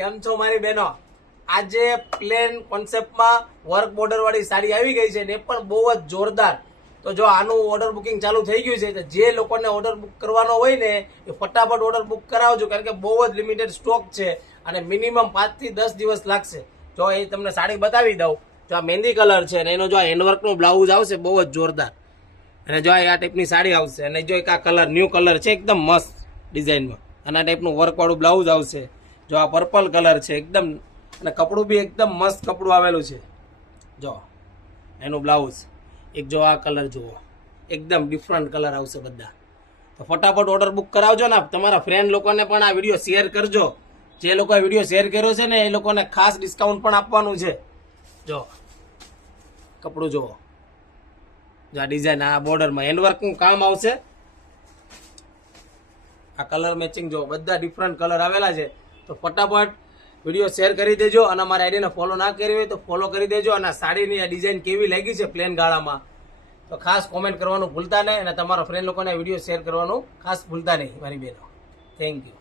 કેમ છો મારી બહેનો? આજે પ્લેન કોન્સેપ્ટમાં વર્ક બોર્ડર વાળી સાડી આવી ગઈ છે ને એ પણ બહુ જ જોરદાર. તો જો આનું ઓર્ડર બુકિંગ ચાલુ થઈ ગયું છે તો જે લોકોને ઓર્ડર બુક કરવાનો હોય ને એ ફટાફટ ઓર્ડર બુક કરાવજો, કારણ કે બહુ જ લિમિટેડ સ્ટોક છે અને મિનિમમ 5 થી 10 દિવસ લાગશે. જો એ તમને સાડી બતાવી દઉં. જો આ મહેંદી કલર છે અને એનો જો હેન્ડવર્કનો બ્લાઉઝ આવશે બહુ જ જોરદાર, અને જો આ ટાઈપની સાડી આવશે અને જો એક આ કલર ન્યૂ કલર છે એકદમ મસ્ત ડિઝાઇનમાં, અને આ ટાઈપનું વર્કવાળું બ્લાઉઝ આવશે. જો આ પર્પલ કલર છે એકદમ, અને કપડું બી એકદમ મસ્ત કપડું આવેલું છે. જો એનું બ્લાઉઝ એક, જો આ કલર જુઓ એકદમ ડિફરન્ટ કલર આવશે બધા. તો ફટાફટ ઓર્ડર બુક કરાવજો ને. તમારા ફ્રેન્ડ લોકોને પણ આ વિડીયો શેર કરજો. જે લોકોએ વિડીયો શેર કર્યો છે ને એ લોકોને ખાસ ડિસ્કાઉન્ટ પણ આપવાનું છે. જો કપડું જુઓ, જો આ ડિઝાઇન, આ બોર્ડરમાં હેન્ડવર્કનું કામ આવશે. આ કલર મેચિંગ જો બધા ડિફરન્ટ કલર આવેલા છે. તો ફટાફટ વિડીયો શેર કરી દેજો, અને અમારા આઈડીને ફોલો ના કરી હોય તો ફોલો કરી દેજો. અને સાડીની આ ડિઝાઇન કેવી લાગી છે પ્લેન ગાળામાં, તો ખાસ કોમેન્ટ કરવાનું ભૂલતા નહીં, અને તમારા ફ્રેન્ડ લોકોને વિડીયો શેર કરવાનું ખાસ ભૂલતા નહીં મારી બહેનો. Thank you.